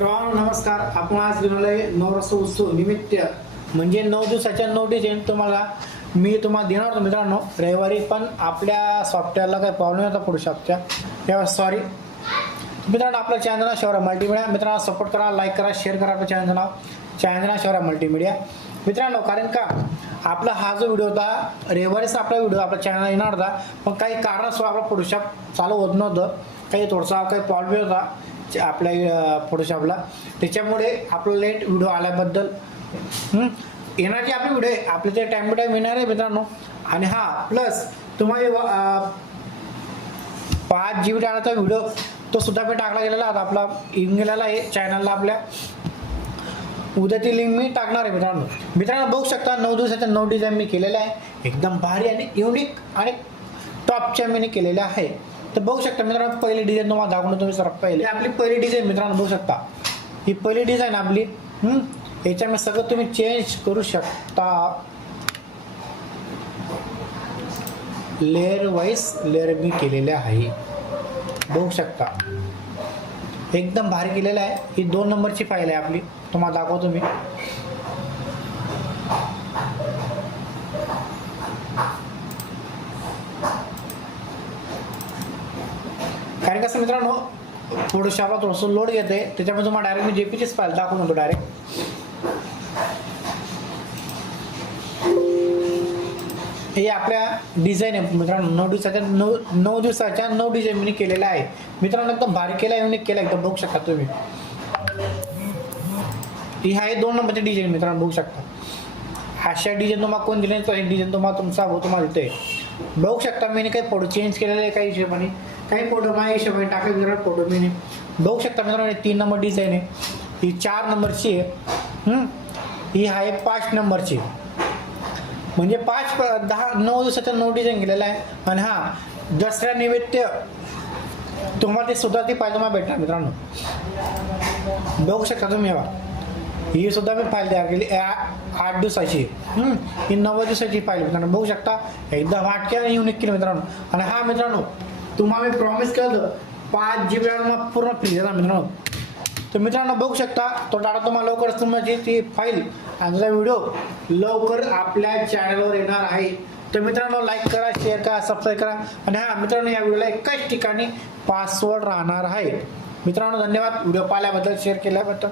नमस्कार. आपण आज बनवलंय नवरात्र उत्सव निमित्त म्हणजे 9 दिवसाच्या 9 डिझाईन तुम्हाला देणार होतो मित्रांनो रविवारी, पण आपल्या सॉफ्टवेअरला काही प्रॉब्लेम होता फोटोशॉपच्या, तेव्हा सॉरी मित्रांनो. आपल्या चॅनलला शौर्य मल्टीमीडिया मित्रांनो सपोर्ट करा, लाईक करा, शेअर करा. आपल्या चॅनलला शौर्य मल्टीमीडिया मित्रांनो. कारण का आपला हा जो व्हिडिओ होता रविवारीचा आपला व्हिडिओ आपल्या चॅनलला येणार होता, पण काही कारणास्तव आपला फोटोशॉप चालू होत नव्हतं. थोडासा काही प्रॉब्लेम होता आपल्या फोटोशॉपला, त्याच्यामुळे आपलं लेट व्हिडिओ आल्याबद्दल येण्याची आपली व्हिडिओ आपले ते टाइम टू टाइम येणार आहे मित्रांनो. आणि हा प्लस तुम्हाला 5 GB डाटाचा व्हिडिओ तो सुद्धा मी टाकला गेलेला आता आपला येऊन गेलेला आहे चॅनलला आपल्या. उद्या ती लिंक मी टाकणार आहे मित्रांनो. बघू शकता 9 दिवसाच्या 9 डिझाईन मी केलेल्या आहे, एकदम भारी आणि युनिक आणि टॉपच्या मी केलेल्या आहे. तर बघू शकता मित्रांनो, पहिली डिझाईन तुम्हाला दाखवून तुम्ही सर्वात पहिले आपली पहिली डिझाईन मित्रांनो बघू शकता. ही पहिली डिझाईन आपली याच्यामध्ये सगळं तुम्ही चेंज करू शकता. लेअर वाईज लेअर मी केलेले आहे, बघू शकता एकदम भारी केलेलं आहे. ही 2 नंबरची फाईल आहे आपली, तुम्हाला दाखवतो मी. कारण कसं मित्रांनो फोटोशॉपला थोडंसं लोड घेते, त्याच्यामुळे तुम्हाला डायरेक्ट मी जेपीचीच फाईल दाखवून होतो डायरेक्ट. हे आपल्या डिझाईन आहे मित्रांनो. 9 दिवसाच्या 9 डिझाईन मी केलेल्या आहे मित्रांनो. एकदम भारी केला, युनिक केला एकदम, बघू शकता तुम्ही. ही आहे 2 नंबरची डिझाईन मित्रांनो, बघू शकता. अशा डिझाईन तुम्हाला कोण दिले तर हे डिझाईन तुम्हाला इथे बघू शकता. मी काही फोटो चेंज केलेले आहे, काही हिशोबाने काही फोटो माझ्या हिशोबाने टाकले मित्रांनो. फोटो मी बघू शकता मित्रांनो. 3 नंबर डिझाईन आहे, ही 4 नंबरची आहे, ही आहे 5 नंबरची. म्हणजे 9 दिवसाचा 9 डिझाईन केलेला आहे. आणि हा दसऱ्या निमित्त तुम्हाला ते सुद्धा ती पायजमा भेटणार मित्रांनो, बघू शकता तुम्ही. ही सुद्धा मी फाईल तयार केली 8 दिवसाची, ही 9 दिवसाची फाईल मित्रांनो, बघू शकता. एकदम हटके आणि युनिक केली मित्रांनो. आणि हा मित्रांनो तुम्हाला मी प्रॉमिस केलं 5 GB पूर्ण फ्री देणार मित्रांनो. तर मित्रांनो बघू शकता तो डाटा तुम्हाला लवकरच तुमची ती फाईल आणि त्याचा व्हिडिओ लवकर आपल्या चॅनलवर येणार आहे. तर मित्रांनो लाईक करा, शेअर करा, सबस्क्राईब करा. आणि हा मित्रांनो या व्हिडिओला एकाच ठिकाणी पासवर्ड राहणार आहे मित्रांनो. धन्यवाद व्हिडिओ पाहिल्याबद्दल, शेअर केल्याबद्दल.